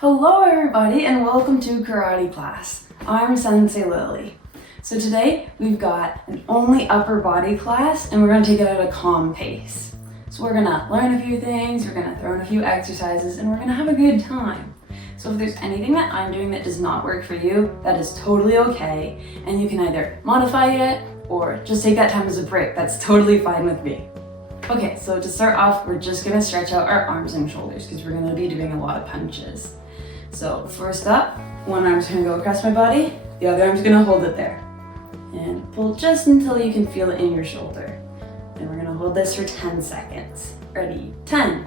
Hello everybody and welcome to karate class. I'm Sensei Lily. So today we've got an only upper body class and we're going to take it at a calm pace. So we're going to learn a few things, we're going to throw in a few exercises, and we're going to have a good time. So if there's anything that I'm doing that does not work for you, that is totally okay, and you can either modify it or just take that time as a break. That's totally fine with me. Okay, so to start off, we're just going to stretch out our arms and shoulders because we're going to be doing a lot of punches. So first up, one arm's gonna go across my body, the other arm's gonna hold it there. And pull just until you can feel it in your shoulder. And we're gonna hold this for 10 seconds. Ready? 10,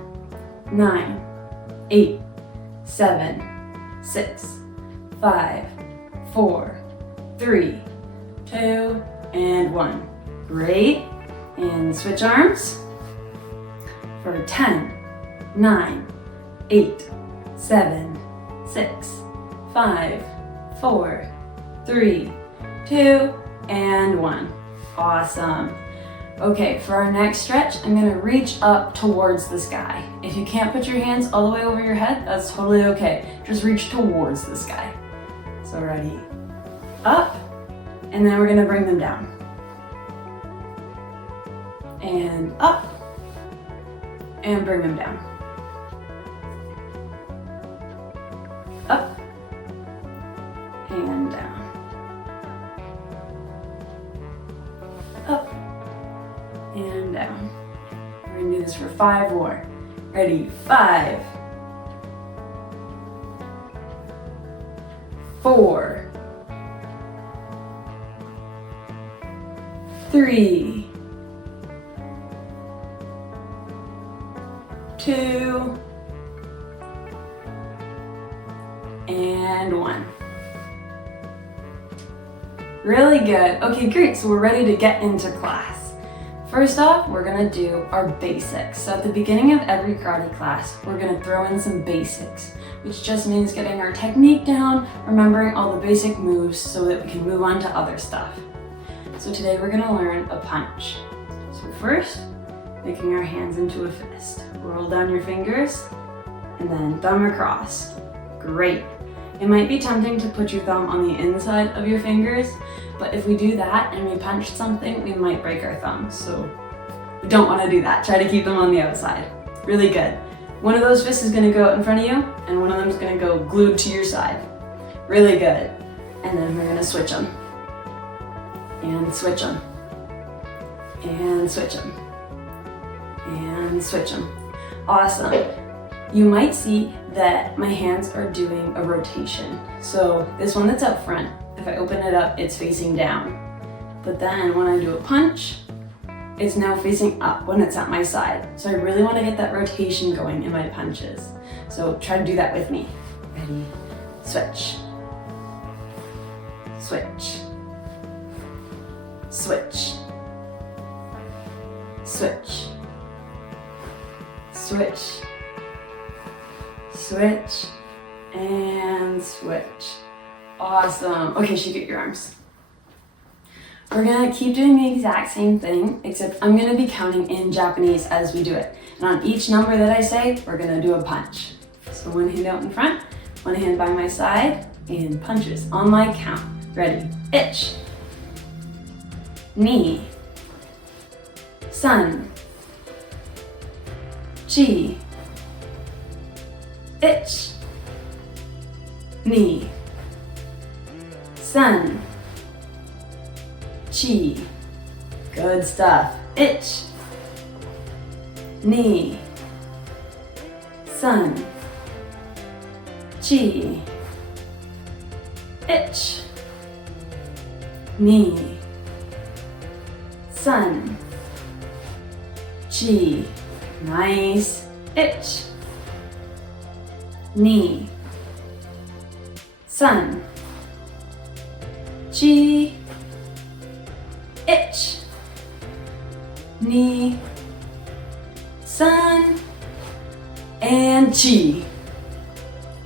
9, 8, 7, 6, 5, 4, 3, 2, and 1. Great. And switch arms for 10, 9, 8, 7, 6, 5, 4, 3, 2, and 1. Awesome. Okay, for our next stretch, I'm gonna reach up towards the sky. If you can't put your hands all the way over your head, that's totally okay. Just reach towards the sky. So ready? Up, and then we're gonna bring them down. And up, and bring them down. Up and down. Up and down. We're gonna do this for 5 more. Ready? 5, 4, 3, 2, and 1. Really good. Okay, great. So we're ready to get into class. First off, we're gonna do our basics. So at the beginning of every karate class, we're gonna throw in some basics, which just means getting our technique down, remembering all the basic moves so that we can move on to other stuff. So today we're gonna learn a punch. So first, making our hands into a fist. Roll down your fingers and then thumb across. Great. It might be tempting to put your thumb on the inside of your fingers, but if we do that and we punch something, we might break our thumb. So we don't want to do that. Try to keep them on the outside. Really good. One of those fists is going to go out in front of you, and one of them is going to go glued to your side. Really good. And then we're going to switch them. And switch them. And switch them. And switch them. Awesome. You might see that my hands are doing a rotation. So this one that's up front, if I open it up, it's facing down. But then when I do a punch, it's now facing up when it's at my side. So I really want to get that rotation going in my punches. So try to do that with me. Ready? Switch. Switch. Switch. Switch. Switch. Switch, and switch. Awesome. Okay, shake out your arms. We're gonna keep doing the exact same thing, except I'm gonna be counting in Japanese as we do it. And on each number that I say, we're gonna do a punch. So one hand out in front, one hand by my side, and punches on my count. Ready? Ich. Ni. Sun. Chi. Ich, ni, sun, chi. Good stuff. Ich, ni, sun, chi. Ich, ni, sun, chi. Nice. Ich, ni, sun, chi, ich, ni, sun, and chi.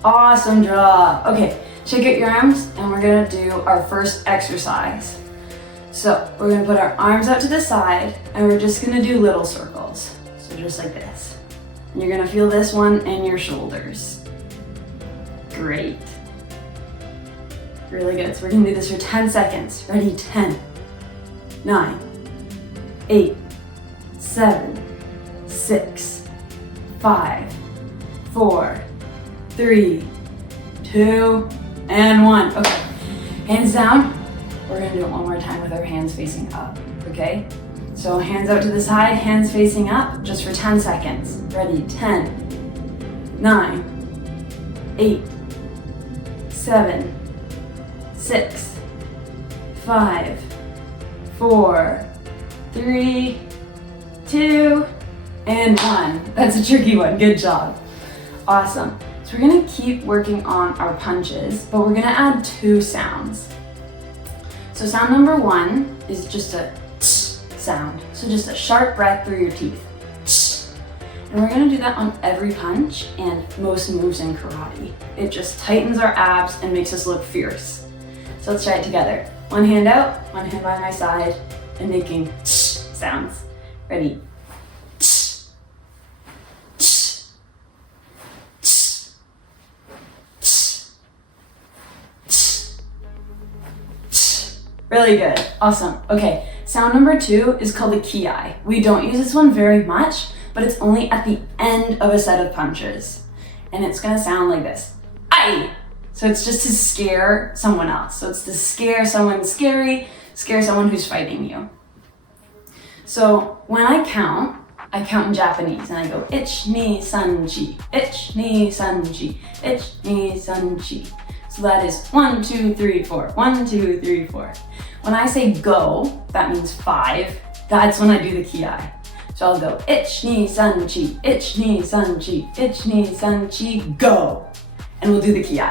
Awesome job. Okay, shake out your arms and we're gonna do our first exercise. So we're gonna put our arms out to the side and we're just gonna do little circles. So just like this. And you're gonna feel this one in your shoulders. Great. Really good. So we're gonna do this for 10 seconds. Ready? 10, 9, 8, 7, 6, 5, 4, 3, 2, and 1. Okay, hands down. We're gonna do it one more time with our hands facing up, okay? So hands out to the side, hands facing up, just for 10 seconds. Ready? 10, 9, 8, 7, 6, 5, 4, 3, 2, and 1. That's a tricky one. Good job. Awesome. So we're gonna keep working on our punches, but we're gonna add 2 sounds. So sound number 1 is just a tss sound. So just a sharp breath through your teeth. Tss. And we're gonna do that on every punch and most moves in karate. It just tightens our abs and makes us look fierce. So let's try it together. One hand out, one hand by my side, and making tss sounds. Ready? Tss. Tss. Tss. Tss. Tss. Tss. Really good. Awesome. Okay, sound number 2 is called a ki. We don't use this one very much, but it's only at the end of a set of punches. And it's gonna sound like this. Ai! So it's just to scare someone else. So it's to scare someone scary, scare someone who's fighting you. So when I count in Japanese and I go ich, ni, san, chi, ich, ni, san, chi, ich, ni, san, chi. So that is 1, 2, 3, 4, 1, 2, 3, 4. When I say go, that means 5. That's when I do the ki. So I'll go ich, ni, san, chi, ich, ni, san, chi, ich, ni, san, chi, go. And we'll do the ki.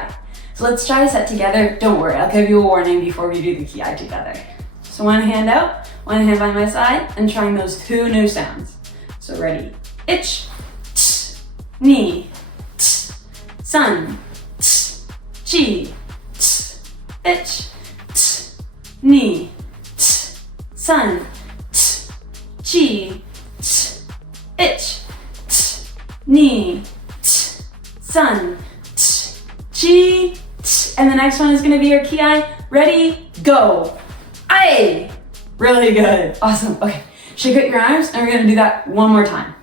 So let's try this set together. Don't worry, I'll give you a warning before we do the ki together. So one hand out, one hand by my side, and trying those 2 new sounds. So ready? Ich, tss, ni, tss, san, tss, chi, tss, ich, tss, ni, tss, san, tss, chi, tss, ich, tss, ni, tss, san, tss, chi, tss. And the next one is gonna be your ki. Ready, go. Ai! Really good. Awesome. Okay, shake out your arms and we're gonna do that one more time.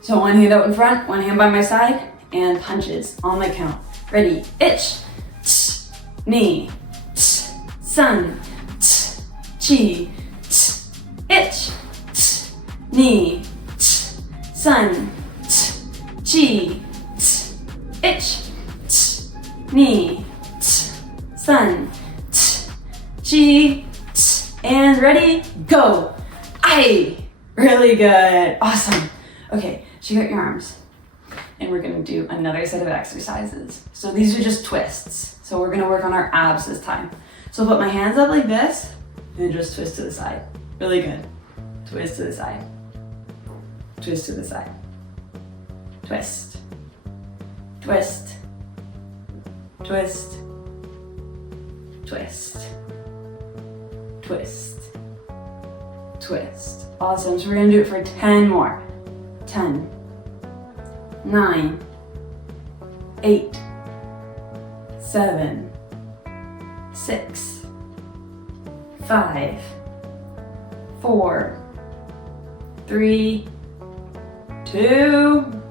So one hand out in front, one hand by my side, and punches on my count. Ready? Ich, tss, ni, tss, san, tss, chi, tss, ich, tss, ni, tss, san, tss, chi, tss, ich, tss, ni, tss, san, tss, chi, tss, and ready, go. Ai! Really good. Awesome. Okay, shake out your arms. And we're gonna do another set of exercises. So these are just twists. So we're gonna work on our abs this time. So I'll put my hands up like this and just twist to the side. Really good. Twist to the side. Twist to the side. Twist. Twist. Twist. Twist. Twist. Twist. Awesome. So we're gonna do it for 10 more. 10, 9, 8, 7, 6, 5, 4, 3, 2,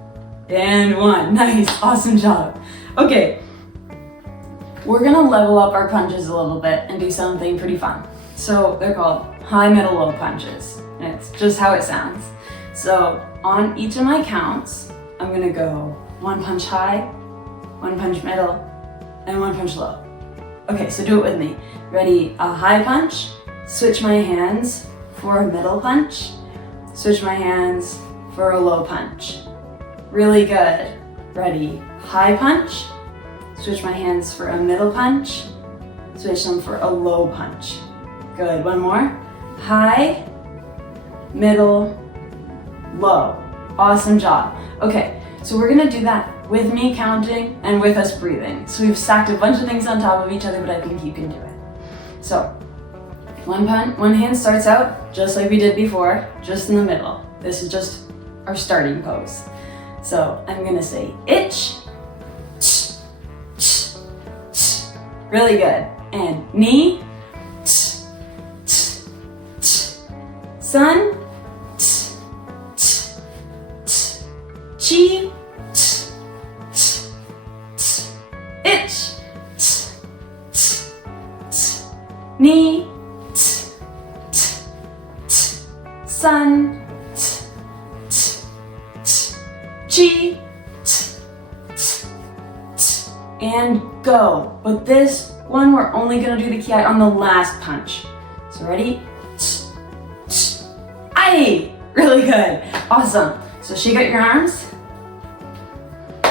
and 1. Nice, awesome job. Okay, we're gonna level up our punches a little bit and do something pretty fun. So they're called high, middle, low punches. And it's just how it sounds. So on each of my counts, I'm gonna go 1 punch high, 1 punch middle, and 1 punch low. Okay, so do it with me. Ready, a high punch, switch my hands for a middle punch, switch my hands for a low punch. Really good. Ready, high punch, switch my hands for a middle punch, switch them for a low punch. Good, one more. High, middle, low. Awesome job. Okay, so we're gonna do that with me counting and with us breathing. So we've stacked a bunch of things on top of each other, but I think you can do it. So, one hand starts out just like we did before, just in the middle. This is just our starting pose. So I'm gonna say ich, tch, Really good. And knee, sun, chi, itch, knee, sun, chi, and go. But this one, we're only gonna do the ki on the last punch. So ready? Aye! Really good. Awesome. So shake out your arms.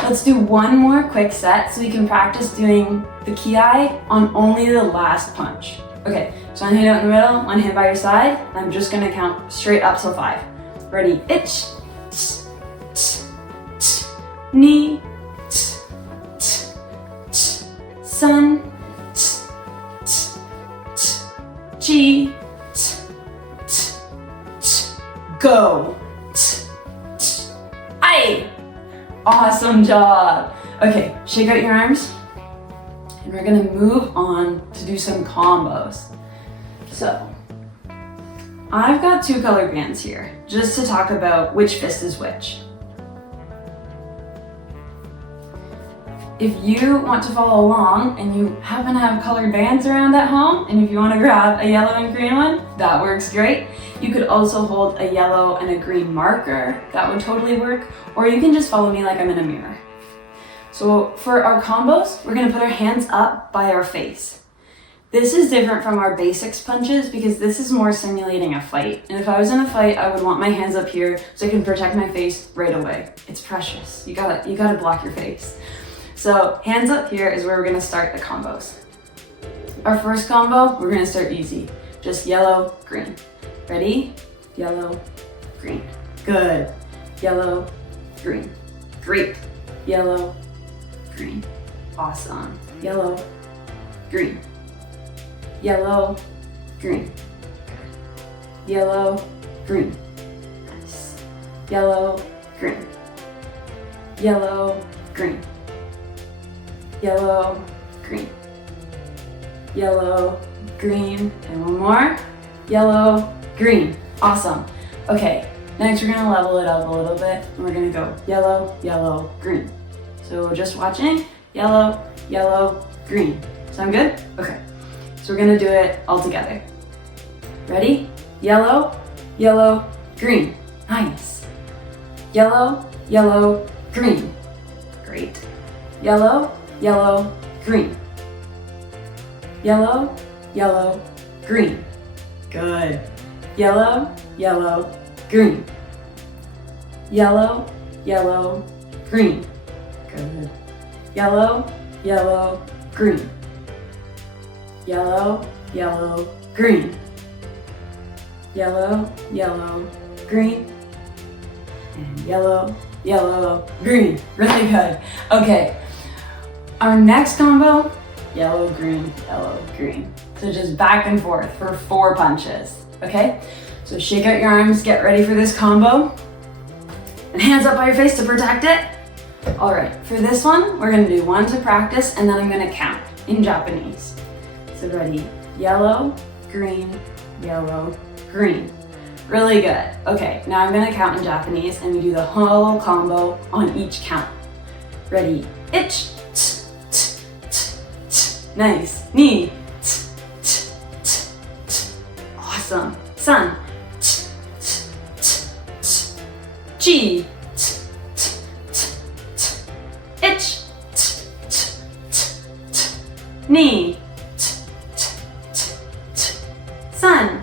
Let's do one more quick set so we can practice doing the ki on only the last punch. Okay, so one hand out in the middle, one hand by your side, and I'm just gonna count straight up till 5. Ready? Itch, knee, sun, chi, go. Aye! Awesome job. Okay, shake out your arms. And we're gonna move on to do some combos. So, I've got 2 colored bands here, just to talk about which fist is which. If you want to follow along and you happen to have colored bands around at home, and if you want to grab a yellow and green one, that works great. You could also hold a yellow and a green marker, that would totally work, or you can just follow me like I'm in a mirror. So for our combos, we're gonna put our hands up by our face. This is different from our basics punches because this is more simulating a fight. And if I was in a fight, I would want my hands up here so I can protect my face right away. It's precious. You gotta block your face. So hands up here is where we're gonna start the combos. Our first combo, we're gonna start easy. Just yellow, green. Ready? Yellow, green. Good. Yellow, green. Great. Yellow, green. Awesome. Yellow, green. Yellow, green. Yellow, green. Nice. Yellow, green. Yellow, green. Yellow, green. Yellow, green. And one more. Yellow, green. Awesome. Okay, next we're gonna level it up a little bit and we're gonna go yellow, yellow, green. So we're just watching yellow, yellow, green. Sound good? Okay. So we're gonna do it all together. Ready? Yellow, yellow, green. Nice. Yellow, yellow, green. Great. Yellow, yellow, green. Yellow, yellow, green. Good. Yellow, yellow, green. Yellow, yellow, green. Good. Yellow, yellow, green. Yellow, yellow, green. Yellow, yellow, green. And yellow, yellow, green. Really good. Okay. Our next combo, yellow, green, yellow, green. So just back and forth for 4 punches. Okay? So shake out your arms, get ready for this combo. And hands up by your face to protect it. All right, for this one, we're gonna do 1 to practice and then I'm gonna count in Japanese. So ready, yellow, green, yellow, green. Really good. Okay, now I'm gonna count in Japanese and we do the whole combo on each count. Ready, itch, t, t, t, t. Nice, knee, t, t, t, t. Awesome, sun, t, t, t, t. Chi, t, t, t, t. Itch, t, t, t, t. Knee, sun,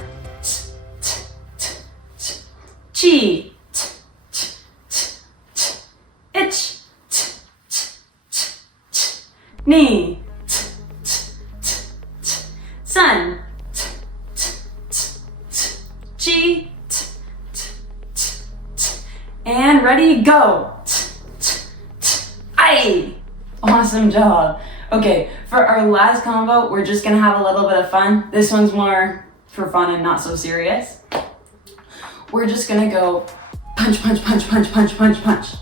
chi, itch, knee, sun, chi, and ready, go. Aye! Awesome job. Okay, for our last combo, we're just gonna have a little bit of fun. This one's more for fun and not so serious. We're just gonna go punch, punch, punch, punch, punch, punch, punch.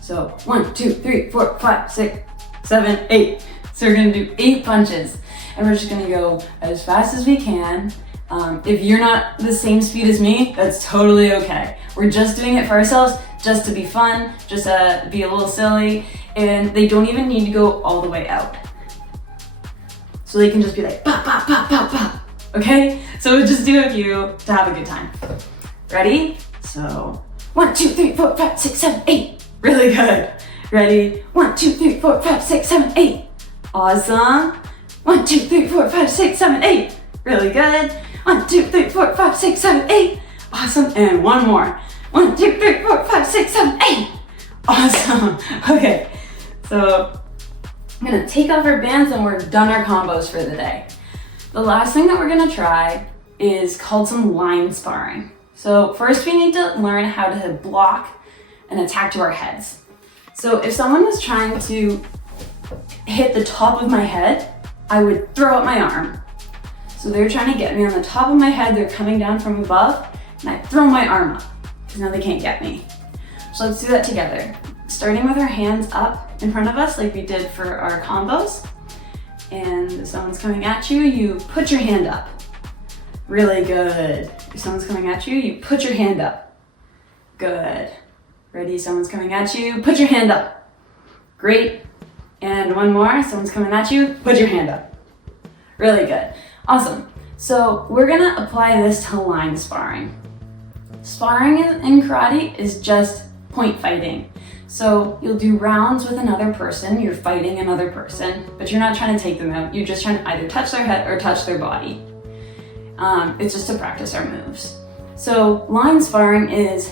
So 1, 2, 3, 4, 5, 6, 7, 8. So we're gonna do 8 punches, and we're just gonna go as fast as we can. If you're not the same speed as me, that's totally okay. We're just doing it for ourselves, just to be fun, just to be a little silly, and they don't even need to go all the way out. So they can just be like, pop, pop, pop, pop, pop, okay? So we'll just do a few to have a good time. Ready? So, 1, 2, 3, 4, 5, 6, 7, 8. Really good. Ready? 1, 2, 3, 4, 5, 6, 7, 8. Awesome. 1, 2, 3, 4, 5, 6, 7, 8. Really good. 1, 2, 3, 4, 5, 6, 7, 8. Awesome. And one more. 1, 2, 3, 4, 5, 6, 7, 8. Awesome. Okay. So I'm gonna take off our bands and we're done our combos for the day. The last thing that we're gonna try is called some line sparring. So first we need to learn how to block and attack to our heads. So if someone was trying to hit the top of my head, I would throw up my arm. So they're trying to get me on the top of my head, they're coming down from above, and I throw my arm up, because now they can't get me. So let's do that together. Starting with our hands up in front of us, like we did for our combos. And if someone's coming at you, you put your hand up. Really good. If someone's coming at you, you put your hand up. Good. Ready, someone's coming at you, put your hand up. Great. And one more, someone's coming at you, put your hand up. Really good. Awesome. So we're gonna apply this to line sparring. Sparring in karate is just point fighting. So you'll do rounds with another person, you're fighting another person, but you're not trying to take them out, you're just trying to either touch their head or touch their body. It's just to practice our moves. So line sparring is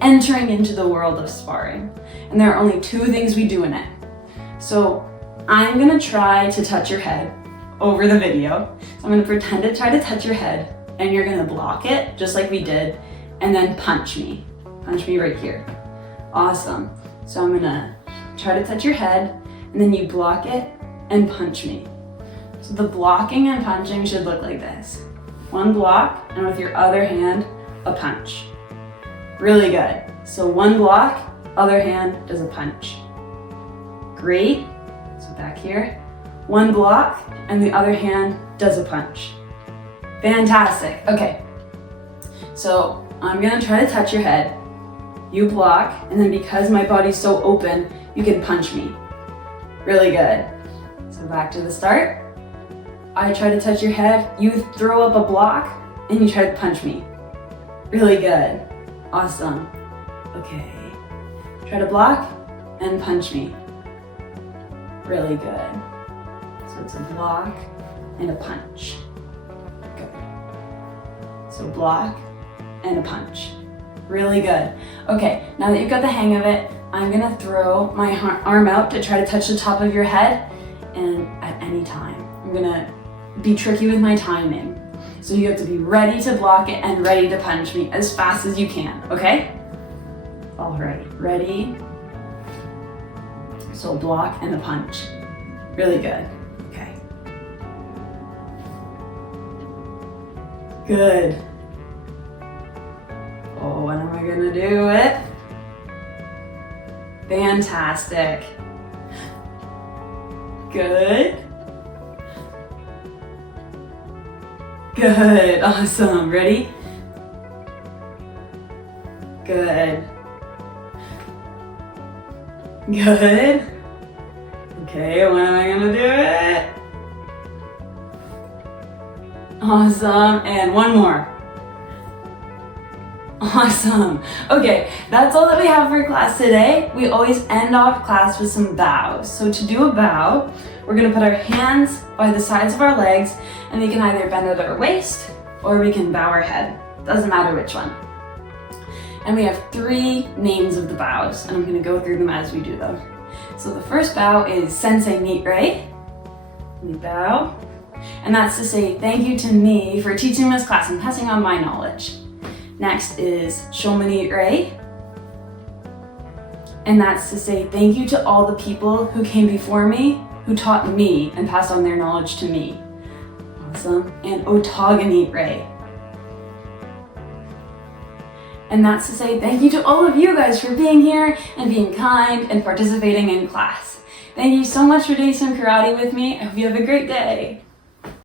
entering into the world of sparring, and there are only 2 things we do in it. So I'm gonna try to touch your head over the video. So I'm gonna pretend to try to touch your head, and you're gonna block it, just like we did, and then punch me. Punch me right here. Awesome. So I'm gonna try to touch your head, and then you block it and punch me. So the blocking and punching should look like this. 1 block, and with your other hand, a punch. Really good. So 1 block, other hand does a punch. Great. So back here. 1 block, and the other hand does a punch. Fantastic. Okay. So I'm gonna try to touch your head. You block, and then because my body's so open, you can punch me. Really good. So back to the start. I try to touch your head, you throw up a block, and you try to punch me. Really good. Awesome. Okay. Try to block and punch me. Really good. So it's a block and a punch. Good. So block and a punch. Really good. Okay, now that you've got the hang of it, I'm gonna throw my arm out to try to touch the top of your head, and at any time. I'm gonna be tricky with my timing. So you have to be ready to block it and ready to punch me as fast as you can, okay? All right, ready? So block and a punch. Really good. Okay. Good. Oh, when am I gonna do it? Fantastic. Good. Good. Awesome. Ready? Good. Good. Okay, when am I gonna do it? Awesome. And one more. Awesome. Okay, that's all that we have for class today. We always end off class with some bows. So to do a bow, we're gonna put our hands by the sides of our legs, and we can either bend at our waist or we can bow our head. Doesn't matter which one. And we have 3 names of the bows, and I'm gonna go through them as we do them. So the first bow is Sensei Meet Ray. We bow, and that's to say thank you to me for teaching this class and passing on my knowledge. Next is Shomen Ray, and that's to say thank you to all the people who came before me, who taught me and passed on their knowledge to me. Awesome. And Otogen Ray. And that's to say thank you to all of you guys for being here and being kind and participating in class. Thank you so much for doing some karate with me. I hope you have a great day.